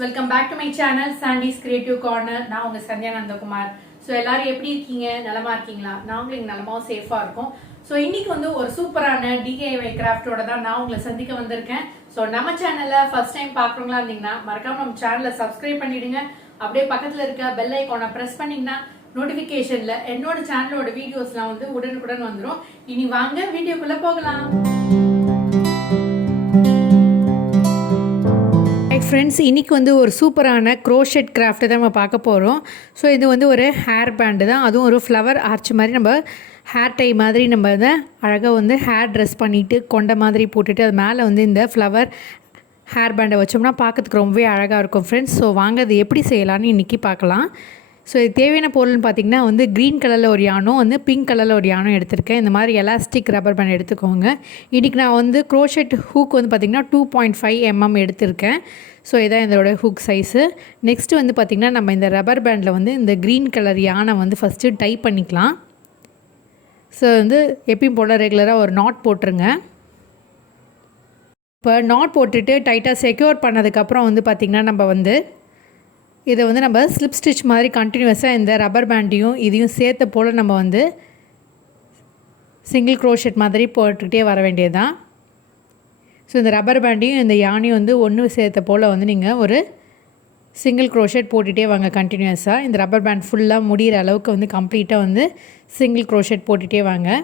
Welcome back to my channel Sandy's creative corner. நான் உங்க Sandhya Nandakumar. So எல்லாரும் எப்படி இருக்கீங்க? நலமா இருக்கீங்களா? நாங்களும் இங்கே நலமாவும் சேஃபாக இருக்கும். ஸோ இன்னைக்கு வந்து ஒரு சூப்பரான டிஐஒய் கிராஃப்டோட தான் நான் உங்களை சந்திக்க வந்திருக்கேன். ஸோ நம்ம சேனலை ஃபர்ஸ்ட் டைம் பார்க்குறவங்களா இருந்தீங்கன்னா மறக்காம நம்ம சேனலை சப்ஸ்கிரைப் பண்ணிடுங்க. அப்படியே பக்கத்தில் இருக்க பெல் ஐக்கானை ப்ரெஸ் பண்ணிங்கன்னா நோட்டிஃபிகேஷன்ல என்னோட சேனலோட வீடியோஸ்லாம் வந்து உடனுக்குடன் வந்துடும். இனி வாங்க வீடியோக்குள்ள போகலாம். ஃப்ரெண்ட்ஸ், இன்றைக்கி வந்து ஒரு சூப்பரான க்ரோஷெட் கிராஃப்ட் தான் நம்ம பார்க்க போகிறோம். ஸோ இது வந்து ஒரு ஹேர் பேண்டு தான், அதுவும் ஒரு ஃப்ளவர் ஆர்ச் மாதிரி நம்ம ஹேர் டை மாதிரி நம்ம அதை அழகாக வந்து ஹேர் ட்ரெஸ் பண்ணிவிட்டு கொண்ட மாதிரி போட்டுட்டு அது மேலே வந்து இந்த ஃப்ளவர் ஹேர் பேண்டை வச்சோம்னா பார்க்கறதுக்கு ரொம்பவே அழகாக இருக்கும் ஃப்ரெண்ட்ஸ். ஸோ வாங்க அது எப்படி செய்யலான்னு இன்றைக்கி பார்க்கலாம். ஸோ இது தேவையான பொருள்னு பார்த்திங்கன்னா வந்து க்ரீன் கலரில் ஒரு யானும் வந்து பிங்க் கலரில் ஒரு யானும் எடுத்திருக்கேன். இந்த மாதிரி எலாஸ்டிக் ரப்பர் பேண்ட் எடுத்துக்கோங்க. இன்றைக்கி நான் வந்து க்ரோஷெட் ஹூக் வந்து பார்த்திங்கன்னா 2.5 mm எடுத்திருக்கேன். ஸோ இதான் இதோட ஹூக் சைஸு. நெக்ஸ்ட்டு வந்து பார்த்திங்கன்னா நம்ம இந்த ரப்பர் பேண்டில் வந்து இந்த க்ரீன் கலர் யானை வந்து ஃபஸ்ட்டு டை பண்ணிக்கலாம். ஸோ வந்து எப்பயும் போல் ரெகுலராக ஒரு நாட் போட்டுருங்க. இப்போ நாட் போட்டுட்டு டைட்டாக செக்யூர் பண்ணதுக்கப்புறம் வந்து பார்த்திங்கன்னா நம்ம வந்து இதை வந்து நம்ம ஸ்லிப் ஸ்டிச் மாதிரி கண்டினியூஸாக இந்த ரப்பர் பேண்டையும் இதையும் சேர்த்த போல் நம்ம வந்து சிங்கிள் க்ரோஷெட் மாதிரி போட்டுக்கிட்டே வர வேண்டியது தான். ஸோ இந்த ரப்பர் பேண்டையும் இந்த யானையும் வந்து ஒன்று சேர்த்த போல் வந்து நீங்கள் ஒரு சிங்கிள் க்ரோஷெட் போட்டுகிட்டே வாங்க கண்டினியூஸாக. இந்த ரப்பர் பேண்ட் ஃபுல்லாக முடிகிற அளவுக்கு வந்து கம்ப்ளீட்டாக வந்து சிங்கிள் க்ரோஷெட் போட்டுகிட்டே வாங்க.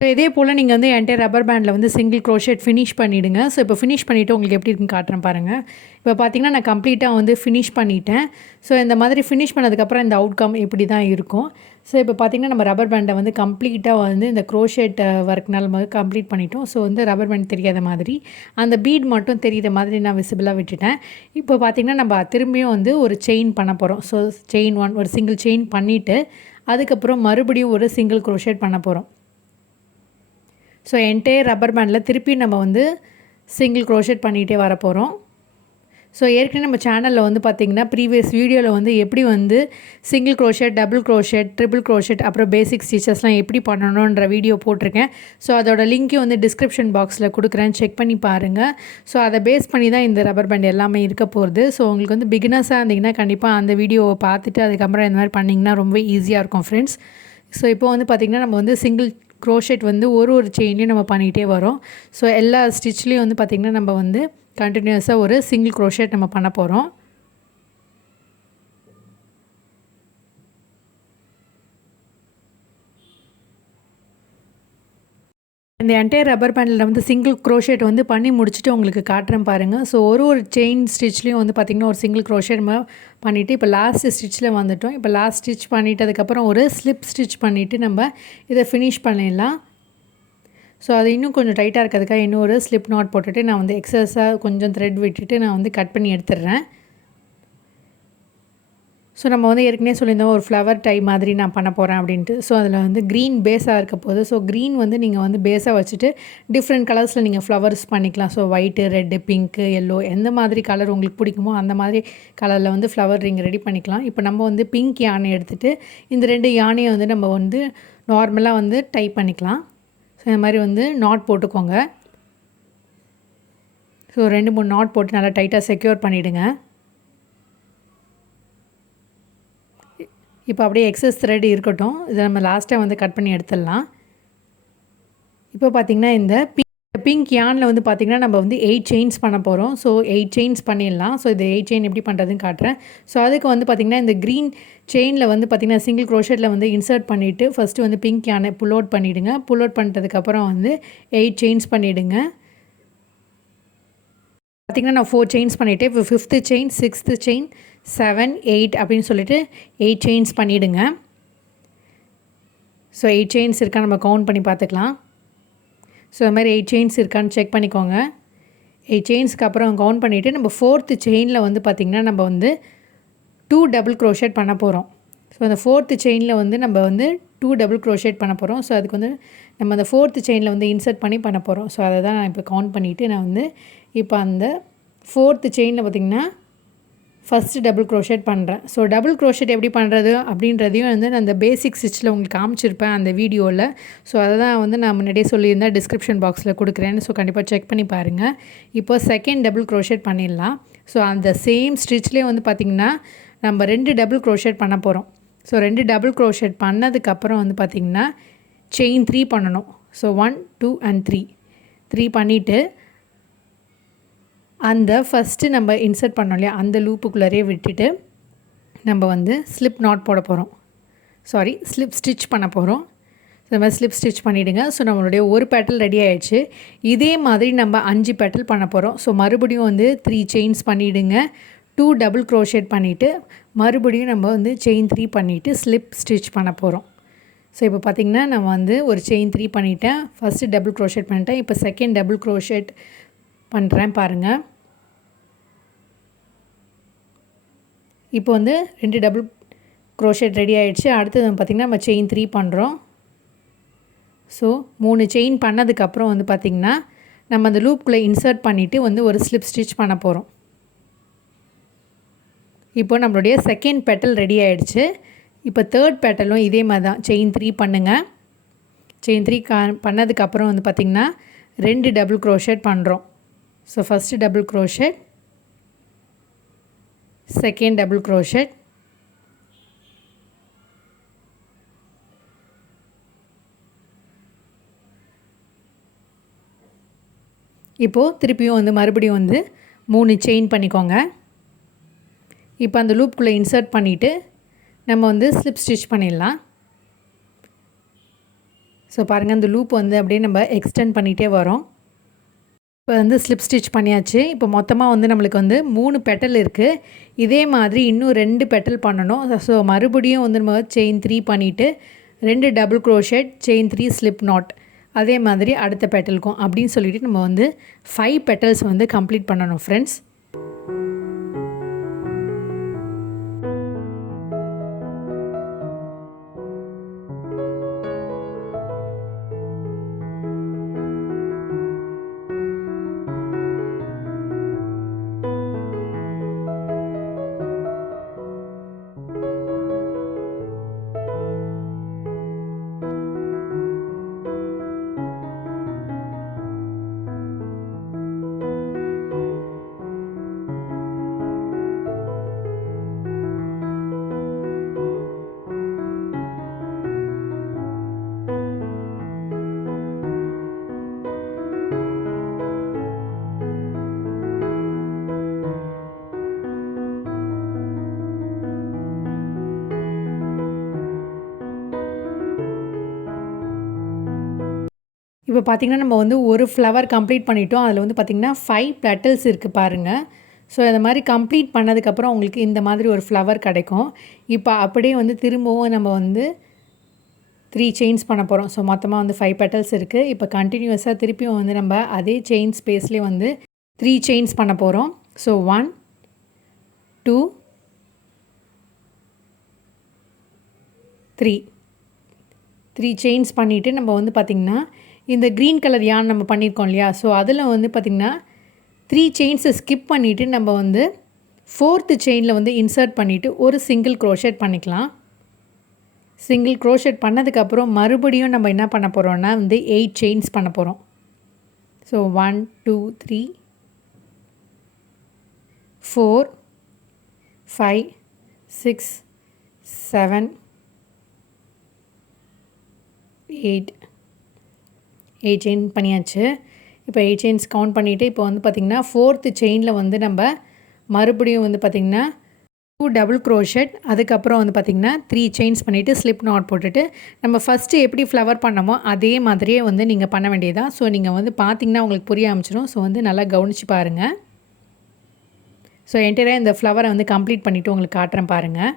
ஸோ இதே போல் நீங்கள் வந்து என்டையர் ரப்பர் பேண்டில் வந்து சிங்கிள் க்ரோஷெட் ஃபினிஷ் பண்ணிவிடுங்க. ஸோ இப்போ ஃபினிஷ் பண்ணிவிட்டு உங்களுக்கு எப்படி இருக்குன்னு காட்டுறேன் பாருங்கள். இப்போ பார்த்திங்கன்னா நான் கம்ப்ளீட்டாக வந்து ஃபினிஷ் பண்ணிட்டேன். ஸோ இந்த மாதிரி ஃபினிஷ் பண்ணதுக்கப்புறம் இந்த அவுட்கம் இப்படி தான் இருக்கும். ஸோ இப்போ பார்த்திங்கன்னா நம்ம ரப்பர் பேண்டை வந்து கம்ப்ளீட்டாக வந்து இந்த க்ரோஷெட் ஒர்க்னால் நம்ம கம்ப்ளீட் பண்ணிட்டோம். ஸோ வந்து ரப்பர் பேண்ட் தெரியாத மாதிரி அந்த பீட் மட்டும் தெரியாத மாதிரி நான் விசிபிளாக விட்டுட்டேன். இப்போ பார்த்திங்கன்னா நம்ம திரும்பியும் வந்து ஒரு செயின் பண்ண போகிறோம். ஸோ செயின் 1 ஒரு சிங்கிள் செயின் பண்ணிவிட்டு அதுக்கப்புறம் மறுபடியும் ஒரு சிங்கிள் க்ரோஷெட் பண்ண போகிறோம். ஸோ என்டையர் ரப்பர் பேண்டில் திருப்பி நம்ம வந்து சிங்கிள் க்ரோஷெட் பண்ணிகிட்டே வர போகிறோம். ஸோ ஏற்கனவே நம்ம சேனலில் வந்து பார்த்திங்கன்னா ப்ரீவியஸ் வீடியோவில் வந்து எப்படி வந்து single crochet, double crochet, triple crochet அப்புறம் பேசிக் ஸ்டிச்சஸ்லாம் எப்படி பண்ணணுன்ற வீடியோ போட்டிருக்கேன். ஸோ அதோட லிங்க்கையும் வந்து டிஸ்கிரிப்ஷன் பாக்ஸில் கொடுக்குறேன், செக் பண்ணி பாருங்கள். ஸோ அதை பேஸ் பண்ணி தான் இந்த ரப்பர் பேண்ட் எல்லாமே இருக்க போகிறது. ஸோ உங்களுக்கு வந்து பிகினர்ஸாக இருந்திங்கன்னா கண்டிப்பாக அந்த வீடியோவை பார்த்துட்டு அதுக்கப்புறம் இந்த மாதிரி பண்ணிங்கன்னா ரொம்ப ஈஸியாக இருக்கும் ஃப்ரெண்ட்ஸ். ஸோ இப்போ வந்து பார்த்திங்கன்னா நம்ம வந்து சிங்கிள் க்ரோஷெட் வந்து ஒரு செயின்லையும் நம்ம பண்ணிகிட்டே வரோம். ஸோ எல்லா ஸ்டிச்லேயும் வந்து பார்த்திங்கன்னா நம்ம வந்து கண்டினியூஸாக ஒரு சிங்கிள் க்ரோஷெட் நம்ம பண்ண போகிறோம். இந்த என்டையர் ரப்பர் பேண்டில் வந்து சிங்கிள் க்ரோஷெட் வந்து பண்ணி முடிச்சுட்டு உங்களுக்கு காட்டுறேன் பாருங்கள். ஸோ ஒரு செயின் ஸ்டிச்லேயும் வந்து பார்த்திங்கன்னா ஒரு சிங்கிள் க்ரோஷெட் நம்ம பண்ணிவிட்டு இப்போ லாஸ்ட் ஸ்டிச்சில் வந்துட்டோம். இப்போ லாஸ்ட் ஸ்டிச் பண்ணிவிட்டு அதுக்கப்புறம் ஒரு ஸ்லிப் ஸ்டிச் பண்ணிவிட்டு நம்ம இதை ஃபினிஷ் பண்ணிடலாம். ஸோ அது இன்னும் கொஞ்சம் டைட்டாக இருக்கிறதுக்காக இன்னும் ஒரு ஸ்லிப் நாட் போட்டுட்டு நான் வந்து எக்ஸஸாக கொஞ்சம் த்ரெட் விட்டுட்டு நான் வந்து கட் பண்ணி எடுத்துடுறேன். ஸோ நம்ம வந்து ஏற்கனவே சொல்லியிருந்தோம் ஒரு ஃப்ளவர் டை மாதிரி நான் பண்ண போகிறேன் அப்படின்ட்டு. ஸோ அதில் வந்து க்ரீன் பேஸாக இருக்க போது ஸோ க்ரீன் வந்து நீங்கள் வந்து பேஸாக வச்சுட்டு டிஃப்ரெண்ட் கலர்ஸில் நீங்கள் ஃப்ளவர்ஸ் பண்ணிக்கலாம். So white, red, pink, yellow எந்த மாதிரி கலர் உங்களுக்கு பிடிக்குமோ அந்த மாதிரி கலரில் வந்து ஃப்ளவர் ரிங் ரெடி பண்ணிக்கலாம். இப்போ நம்ம வந்து பிங்க் யானை எடுத்துகிட்டு இந்த 2 யானையை வந்து நம்ம வந்து நார்மலாக வந்து டை பண்ணிக்கலாம். ஸோ இந்த மாதிரி வந்து நாட் போட்டுக்கோங்க. ஸோ 2-3 நாட் போட்டு நல்லா டைட்டாக செக்யூர் பண்ணிவிடுங்க. இப்போ அப்படியே எக்ஸஸ் த்ரெட் இருக்கட்டும். இதை நம்ம லாஸ்ட்டாக வந்து கட் பண்ணி எடுத்துடலாம். இப்போ பார்த்திங்கன்னா இந்த பிங்க் யானில் வந்து பார்த்திங்கன்னா நம்ம வந்து 8 செயின்ஸ் பண்ண போகிறோம். ஸோ 8 செயின்ஸ் பண்ணிடலாம். ஸோ இது 8 செயின் எப்படி பண்ணுறதுன்னு காட்டுறேன். ஸோ அதுக்கு வந்து பார்த்திங்கன்னா இந்த க்ரீன் செயினில் வந்து பார்த்திங்கன்னா சிங்கிள் க்ரோஷெட்டில் வந்து இன்சர்ட் பண்ணிவிட்டு ஃபஸ்ட்டு வந்து பிங்க் யானை புல் அவுட் பண்ணிவிடுங்க. புல் அவுட் பண்ணிட்டதுக்கப்புறம் வந்து 8 செயின்ஸ் பண்ணிவிடுங்க. பார்த்திங்கன்னா நான் 4 செயின்ஸ் பண்ணிவிட்டு இப்போ 5th செயின் 6th செயின் 7 8 அப்படின்னு சொல்லிட்டு 8 செயின்ஸ் பண்ணிவிடுங்க. ஸோ 8 செயின்ஸ் இருக்கா நம்ம கவுண்ட் பண்ணி பார்த்துக்கலாம். ஸோ அது மாதிரி 8 செயின்ஸ் இருக்கான்னு செக் பண்ணிக்கோங்க. 8 செயின்ஸ்க்கு அப்புறம் கவுண்ட் பண்ணிவிட்டு நம்ம 4th செயினில் வந்து பார்த்திங்கன்னா நம்ம வந்து 2 டபுள் க்ரோஷேட் பண்ண போகிறோம். ஸோ அந்த 4th செயினில் வந்து நம்ம வந்து 2 டபுள் க்ரோஷேட் பண்ண போகிறோம். ஸோ அதுக்கு வந்து நம்ம அந்த 4th செயினில் வந்து இன்சர்ட் பண்ணி பண்ண போகிறோம். ஸோ அதை தான் நான் இப்போ கவுண்ட் பண்ணிவிட்டு நான் வந்து இப்போ அந்த 4th செயினில் பார்த்திங்கன்னா ஃபஸ்ட்டு டபுள் க்ரோஷேட் பண்ணுறேன். ஸோ டபுள் க்ரோஷேட் எப்படி பண்ணுறது அப்படின்றதையும் வந்து நான் அந்த பேசிக் ஸ்டிச்சில் உங்களுக்கு காமிச்சிருப்பேன் அந்த வீடியோவில். ஸோ அதை தான் வந்து நான் முன்னாடியே சொல்லியிருந்தேன், டிஸ்கிரிப்ஷன் பாக்ஸில் கொடுக்குறேன். ஸோ கண்டிப்பாக செக் பண்ணி பாருங்கள். இப்போ செகண்ட் டபுள் க்ரோஷேட் பண்ணிடலாம். ஸோ அந்த சேம் ஸ்டிச்லேயே வந்து பார்த்திங்கன்னா நம்ம 2 டபுள் க்ரோஷேட் பண்ண போகிறோம். ஸோ 2 டபுள் க்ரோஷேட் பண்ணதுக்கப்புறம் வந்து பார்த்திங்கன்னா செயின் 3 பண்ணணும். ஸோ 1 2 and 3 பண்ணிவிட்டு அந்த ஃபஸ்ட்டு நம்ம இன்சர்ட் பண்ணோம் இல்லையா அந்த லூப்புக்குள்ளே விட்டுட்டு நம்ம வந்து ஸ்லிப் நாட் போட போகிறோம். ஸ்லிப் ஸ்டிச் பண்ண போகிறோம். ஸோ இந்த மாதிரி ஸ்லிப் ஸ்டிச் பண்ணிவிடுங்க. ஸோ நம்மளுடைய ஒரு பெட்டல் ரெடி ஆகிடுச்சு. இதே மாதிரி நம்ம 5 பெட்டல் பண்ண போகிறோம். ஸோ மறுபடியும் வந்து 3 செயின்ஸ் பண்ணிவிடுங்க. 2 டபுள் க்ரோஷேட் பண்ணிவிட்டு மறுபடியும் நம்ம வந்து செயின் 3 பண்ணிவிட்டு ஸ்லிப் ஸ்டிச் பண்ண போகிறோம். ஸோ இப்போ பார்த்திங்கன்னா நம்ம வந்து ஒரு செயின் 3 பண்ணிவிட்டேன். ஃபஸ்ட்டு டபுள் க்ரோஷேட் பண்ணிட்டேன். இப்போ செகண்ட் டபுள் க்ரோஷேட் பண்ணுறேன் பாருங்கள். இப்போ வந்து 2 டபுள் க்ரோஷேட் ரெடி ஆகிடுச்சு. அடுத்தது பார்த்திங்கன்னா நம்ம செயின் 3 பண்ணுறோம். ஸோ 3 செயின் பண்ணதுக்கப்புறம் வந்து பார்த்திங்கன்னா நம்ம அந்த லூப்புக்குள்ளே இன்சர்ட் பண்ணிவிட்டு வந்து ஒரு ஸ்லிப் ஸ்டிச் பண்ண போகிறோம். இப்போ நம்மளுடைய செகண்ட் பெட்டல் ரெடி ஆகிடுச்சு. இப்போ தேர்ட் பெட்டலும் இதே மாதிரி தான் செயின் 3 பண்ணுங்கள். செயின் 3 பண்ணதுக்கப்புறம் வந்து பார்த்திங்கன்னா 2 டபுள் க்ரோஷேட் பண்ணுறோம். So first double crochet, second double crochet, இப்போது திருப்பியும் வந்து மறுபடியும் வந்து 3 செயின் பண்ணிக்கோங்க. இப்போ அந்த லூப்புக்குள்ளே இன்சர்ட் பண்ணிவிட்டு நம்ம வந்து ஸ்லிப் ஸ்டிச் பண்ணிடலாம். ஸோ பாருங்கள் அந்த லூப் வந்து அப்படியே நம்ம எக்ஸ்டெண்ட் பண்ணிகிட்டே வரோம். இப்போ வந்து ஸ்லிப் ஸ்டிச் பண்ணியாச்சு. இப்போ மொத்தமாக வந்து நம்மளுக்கு வந்து 3 பெட்டல் இருக்குது. இதே மாதிரி இன்னும் 2 பெட்டல் பண்ணணும். ஸோ மறுபடியும் வந்து நம்ம செயின் 3 பண்ணிவிட்டு 2 double crochet, chain 3 slip not, அதே மாதிரி அடுத்த பெட்டலுக்கும் அப்படின்னு சொல்லிவிட்டு நம்ம வந்து 5 பெட்டல்ஸ் வந்து கம்ப்ளீட் பண்ணணும் ஃப்ரெண்ட்ஸ். இப்போ பார்த்திங்கன்னா நம்ம வந்து ஒரு ஃப்ளவர் கம்ப்ளீட் பண்ணிட்டோம். அதில் வந்து பார்த்திங்கன்னா 5 பெட்டல்ஸ் இருக்குது பாருங்கள். ஸோ இந்த மாதிரி கம்ப்ளீட் பண்ணதுக்கப்புறம் உங்களுக்கு இந்த மாதிரி ஒரு ஃப்ளவர் கிடைக்கும். இப்போ அப்படியே வந்து திரும்பவும் நம்ம வந்து 3 செயின்ஸ் பண்ண போகிறோம். ஸோ மொத்தமாக வந்து 5 பெட்டல்ஸ் இருக்குது. இப்போ கண்டினியூஸாக திருப்பியும் வந்து நம்ம அதே செயின் ஸ்பேஸ்லேயே வந்து 3 செயின்ஸ் பண்ண போகிறோம். ஸோ 1 2 3 செயின்ஸ் பண்ணிவிட்டு நம்ம வந்து பார்த்திங்கன்னா இந்த க்ரீன் கலர் யான் நம்ம பண்ணியிருக்கோம் இல்லையா, ஸோ அதில் வந்து பார்த்திங்கன்னா 3 செயின்ஸை ஸ்கிப் பண்ணிவிட்டு நம்ம வந்து 4th செயினில் வந்து இன்சர்ட் பண்ணிவிட்டு ஒரு சிங்கிள் க்ரோஷேட் பண்ணிக்கலாம். சிங்கிள் க்ரோஷேட் பண்ணதுக்கப்புறம் மறுபடியும் நம்ம என்ன பண்ண போகிறோம்னா வந்து 8 செயின்ஸ் பண்ண போகிறோம். ஸோ 1 2 3 4 5 6 7 8 செயின் பண்ணியாச்சு. இப்போ 8 செயின்ஸ் கவுண்ட் பண்ணிவிட்டு இப்போ வந்து பார்த்திங்கன்னா 4th செயினில் வந்து நம்ம மறுபடியும் வந்து பார்த்திங்கன்னா 2 டபுள் க்ரோஷேட், அதுக்கப்புறம் வந்து பார்த்திங்கன்னா 3 செயின்ஸ் பண்ணிவிட்டு ஸ்லிப் நாட் போட்டுட்டு நம்ம ஃபஸ்ட்டு எப்படி ஃப்ளவர் பண்ணமோ அதே மாதிரியே வந்து நீங்கள் பண்ண வேண்டியதான். ஸோ நீங்கள் வந்து பார்த்திங்கன்னா உங்களுக்கு புரிய ஆரம்பிச்சிடும். ஸோ வந்து நல்லா கவனித்து பாருங்கள். ஸோ என்டையராக இந்த ஃப்ளவரை வந்து கம்ப்ளீட் பண்ணிவிட்டு உங்களுக்கு காட்டுறேன் பாருங்கள்.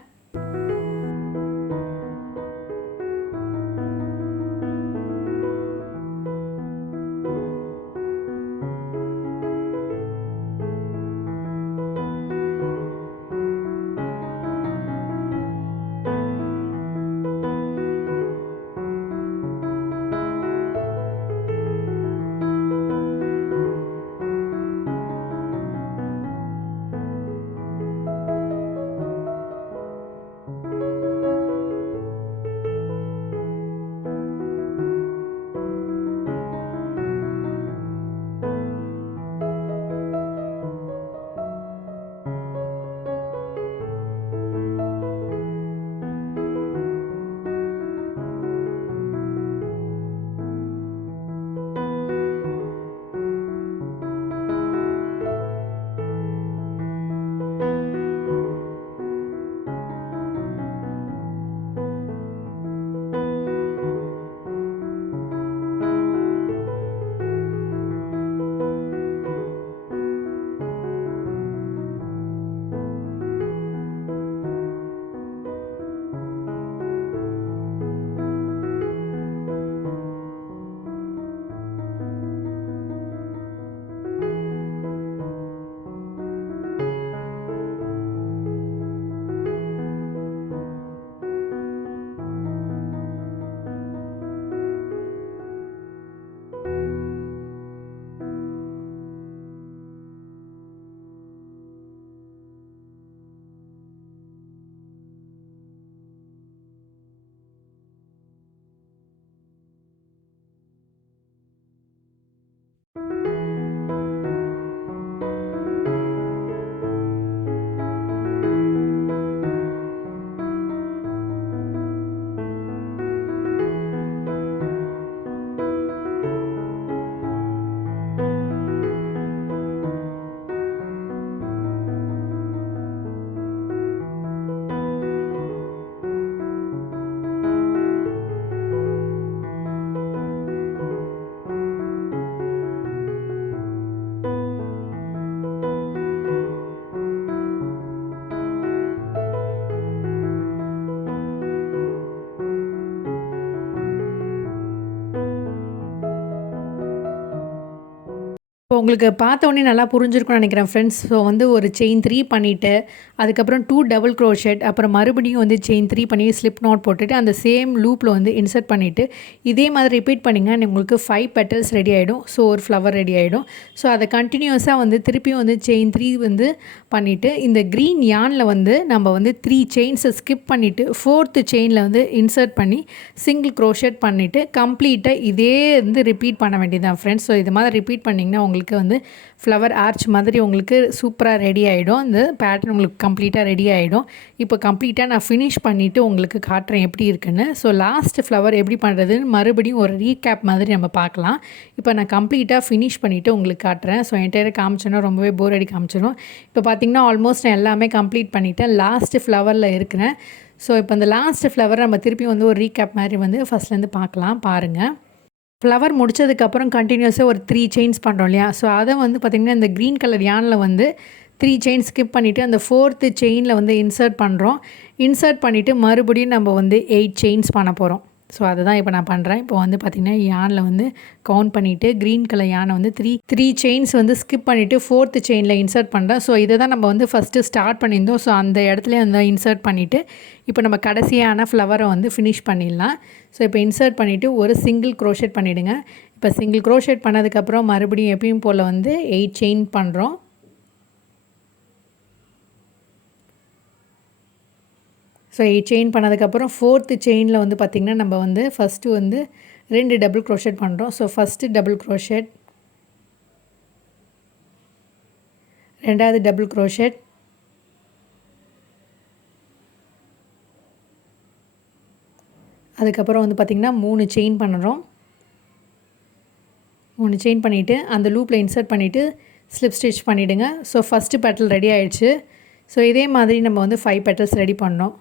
இப்போ உங்களுக்கு பார்த்த உடனே நல்லா புரிஞ்சிருக்கும்னு நினைக்கிறேன் ஃப்ரெண்ட்ஸ். ஸோ வந்து ஒரு செயின் 3 பண்ணிவிட்டு, அதுக்கப்புறம் 2 டபுள் க்ரோஷெட், அப்புறம் மறுபடியும் வந்து செயின் 3 பண்ணி ஸ்லிப் நாட் போட்டுட்டு, அந்த சேம் லூப்பில் வந்து இன்சர்ட் பண்ணிவிட்டு, இதே மாதிரி ரிப்பீட் பண்ணிங்க. உங்களுக்கு 5 பெட்டல்ஸ் ரெடி ஆகிடும். ஸோ ஒரு ஃப்ளவர் ரெடி ஆகிடும். ஸோ அதை கண்டினியூஸாக வந்து திருப்பியும் வந்து செயின் 3 வந்து பண்ணிவிட்டு, இந்த க்ரீன் யானில் வந்து நம்ம வந்து 3 செயின்ஸை ஸ்கிப் பண்ணிவிட்டு 4th செயினில் வந்து இன்சர்ட் பண்ணி சிங்கிள் க்ரோஷெட் பண்ணிவிட்டு கம்ப்ளீட்டாக இதே வந்து ரிப்பீட் பண்ண வேண்டியதுதான் ஃப்ரெண்ட்ஸ். ஸோ இது மாதிரி ரிப்பீட் பண்ணிங்கன்னா உங்களுக்கு வந்து ஃப்ளவர் ஆர்ச் மாதிரி உங்களுக்கு சூப்பராக ரெடி ஆகிடும். இந்த பேட்டர்ன் உங்களுக்கு கம்ப்ளீட்டாக ரெடி ஆகிடும். இப்போ கம்ப்ளீட்டாக நான் ஃபினிஷ் பண்ணிவிட்டு உங்களுக்கு காட்டுறேன் எப்படி இருக்குன்னு. ஸோ லாஸ்ட் ஃப்ளவர் எப்படி பண்ணுறதுன்னு மறுபடியும் ஒரு ரீகேப் மாதிரி நம்ம பார்க்கலாம். இப்போ நான் கம்ப்ளீட்டாக ஃபினிஷ் பண்ணிவிட்டு உங்களுக்கு காட்டுறேன். ஸோ என்டையர் காமிச்சோன்னா ரொம்பவே போர் அடி காமிச்சிடும். இப்போ பார்த்திங்கன்னா ஆல்மோஸ்ட் நான் எல்லாமே கம்ப்ளீட் பண்ணிவிட்டேன். லாஸ்ட்டு ஃப்ளவரில் இருக்கிறேன். ஸோ இப்போ இந்த லாஸ்ட் ஃப்ளவர் நம்ம திருப்பி வந்து ஒரு ரீகேப் மாதிரி வந்து ஃபஸ்ட்லேருந்து பார்க்கலாம் பாருங்கள். ஃப்ளவர் முடித்ததுக்கப்புறம் கண்டினியூஸாக ஒரு 3 செயின்ஸ் பண்ணுறோம் இல்லையா? ஸோ அதை வந்து பார்த்திங்கன்னா இந்த க்ரீன் கலர் யானில் வந்து 3 செயின் ஸ்கிப் பண்ணிவிட்டு அந்த 4th செயினில் வந்து இன்சர்ட் பண்ணுறோம். இன்சர்ட் பண்ணிவிட்டு மறுபடியும் நம்ம வந்து 8 செயின்ஸ் பண்ண போகிறோம். ஸோ அதை தான் இப்போ நான் பண்ணுறேன். இப்போ வந்து பார்த்திங்கன்னா யானில் வந்து கவுண்ட் பண்ணிவிட்டு க்ரீன் கலர் யானை வந்து த்ரீ செயின்ஸ் வந்து ஸ்கிப் பண்ணிவிட்டு 4th செயினில் இன்சர்ட் பண்ணுறேன். ஸோ இதை தான் நம்ம வந்து ஃபஸ்ட்டு ஸ்டார்ட் பண்ணியிருந்தோம். ஸோ அந்த இடத்துல வந்து இன்சர்ட் பண்ணிவிட்டு இப்போ நம்ம கடைசியான ஃப்ளவரை வந்து ஃபினிஷ் பண்ணிடலாம். ஸோ இப்போ இன்சர்ட் பண்ணிவிட்டு ஒரு சிங்கிள் க்ரோஷெட் பண்ணிவிடுங்க. இப்போ சிங்கிள் க்ரோஷெட் பண்ணதுக்கப்புறம் மறுபடியும் எப்பயும் போல் வந்து 8 செயின் பண்ணுறோம். ஸோ 8 செயின் பண்ணதுக்கப்புறம் 4th செயினில் வந்து பார்த்திங்கன்னா நம்ம வந்து ஃபஸ்ட்டு வந்து 2 டபுள் க்ரோஷெட் பண்ணுறோம். ஸோ ஃபஸ்ட்டு டபுள் க்ரோஷெட், ரெண்டாவது டபுள் க்ரோஷெட், அதுக்கப்புறம் வந்து பார்த்திங்கன்னா 3 செயின் பண்ணுறோம். 3 செயின் பண்ணிவிட்டு அந்த லூப்பில் இன்சர்ட் பண்ணிவிட்டு ஸ்லிப் ஸ்டிச் பண்ணிவிடுங்க. ஸோ ஃபஸ்ட்டு பெட்டல் ரெடி ஆகிடுச்சு. ஸோ இதே மாதிரி நம்ம வந்து 5 பெட்டல்ஸ் ரெடி பண்ணோம்.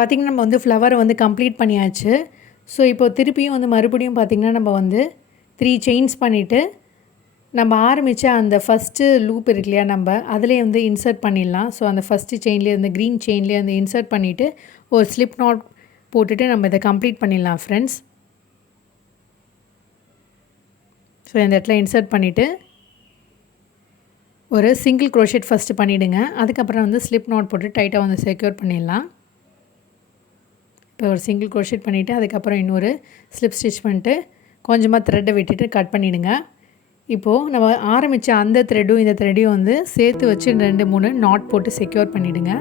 பார்த்திங்கன்னா நம்ம வந்து ஃப்ளவரை வந்து கம்ப்ளீட் பண்ணியாச்சு. ஸோ இப்போ திருப்பியும் வந்து மறுபடியும் பார்த்திங்கன்னா நம்ம வந்து 3 செயின்ஸ் பண்ணிவிட்டு நம்ம ஆரம்பித்த அந்த ஃபஸ்ட்டு லூப் இருக்கு இல்லையா, நம்ம அதிலே வந்து இன்சர்ட் பண்ணிடலாம். ஸோ அந்த ஃபஸ்ட்டு செயின்லேயே அந்த க்ரீன் செயின்லேயே வந்து இன்சர்ட் பண்ணிவிட்டு ஒரு ஸ்லிப் நாட் போட்டுட்டு நம்ம இதை கம்ப்ளீட் பண்ணிடலாம் ஃப்ரெண்ட்ஸ். ஸோ இந்த இடத்துல இன்சர்ட் பண்ணிவிட்டு ஒரு சிங்கிள் க்ரோஷெட் ஃபஸ்ட்டு பண்ணிவிடுங்க. அதுக்கப்புறம் வந்து ஸ்லிப் நாட் போட்டு டைட்டாக வந்து செக்யூர் பண்ணிடலாம். இப்போ ஒரு சிங்கிள் க்ரோஷெட் பண்ணிவிட்டு அதுக்கப்புறம் இன்னொரு ஸ்லிப் ஸ்டிச் பண்ணிட்டு கொஞ்சமாக த்ரெட்டை விட்டுட்டு கட் பண்ணிவிடுங்க. இப்போது நம்ம ஆரம்பித்த அந்த த்ரெட்டும் இந்த த்ரெட்டையும் வந்து சேர்த்து வச்சு 2-3 நாட் போட்டு செக்யூர் பண்ணிவிடுங்க.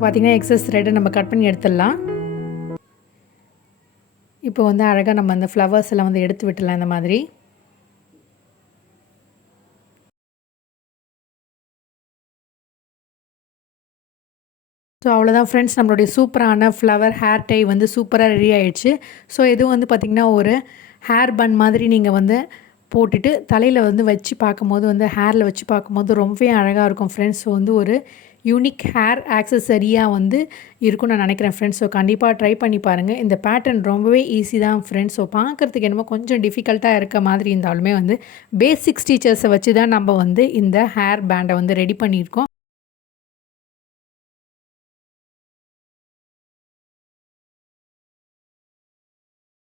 பார்த்திங்கன்னா எக்ஸஸ் த்ரெட்டை நம்ம கட் பண்ணி எடுத்துடலாம். இப்போ வந்து அழகாக நம்ம அந்த ஃப்ளவர்ஸ் எல்லாம் வந்து எடுத்து விட்டுடலாம் இந்த மாதிரி. ஸோ அவ்வளோதான் ஃப்ரெண்ட்ஸ், நம்மளுடைய சூப்பரான ஃப்ளவர் ஹேர் டை வந்து சூப்பராக ரெடி ஆகிடுச்சு. ஸோ இதுவும் வந்து பார்த்திங்கன்னா ஒரு ஹேர் பன் மாதிரி நீங்கள் வந்து போட்டுட்டு தலையில் வந்து வச்சு பார்க்கும்போது வந்து ஹேரில் வச்சு பார்க்கும்போது ரொம்பவே அழகாக இருக்கும் ஃப்ரெண்ட்ஸ். ஸோ வந்து ஒரு யூனிக் ஹேர் ஆக்சஸரியாக வந்து இருக்கும்னு நான் நினைக்கிறேன் ஃப்ரெண்ட்ஸ். ஸோ கண்டிப்பாக ட்ரை பண்ணி பாருங்கள். இந்த பேட்டர்ன் ரொம்பவே ஈஸி தான் ஃப்ரெண்ட்ஸ். ஸோ பார்க்குறதுக்கு என்னமோ கொஞ்சம் டிஃபிகல்ட்டாக இருக்க மாதிரி இருந்தாலுமே வந்து பேசிக் ஸ்டிச்சர்ஸை வச்சு தான் நம்ம வந்து இந்த ஹேர் பேண்டை வந்து ரெடி பண்ணியிருக்கோம்.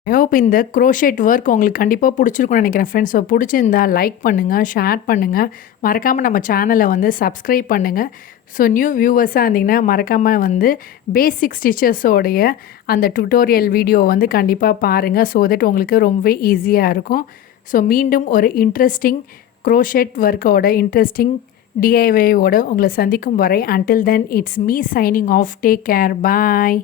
ஐ ஹோப் இந்த க்ரோஷெட் ஒர்க் உங்களுக்கு கண்டிப்பாக பிடிச்சிருக்கும்னு நினைக்கிறேன் ஃப்ரெண்ட்ஸ். ஸோ பிடிச்சிருந்தா லைக் பண்ணுங்கள், ஷேர் பண்ணுங்கள், மறக்காமல் நம்ம சேனலை வந்து சப்ஸ்கிரைப் பண்ணுங்கள். ஸோ நியூ வியூவர்ஸாக இருந்தீங்கன்னா மறக்காமல் வந்து பேசிக் ஸ்டிச்சஸோடைய அந்த டுட்டோரியல் வீடியோ வந்து கண்டிப்பாக பாருங்கள். ஸோ தட் உங்களுக்கு ரொம்பவே ஈஸியாக இருக்கும். ஸோ மீண்டும் ஒரு இன்ட்ரெஸ்டிங் க்ரோஷெட் ஒர்க்கோட இன்ட்ரெஸ்டிங் டிஐஒயோட உங்களை சந்திக்கும் வரை until then it's me signing off. Take care, bye.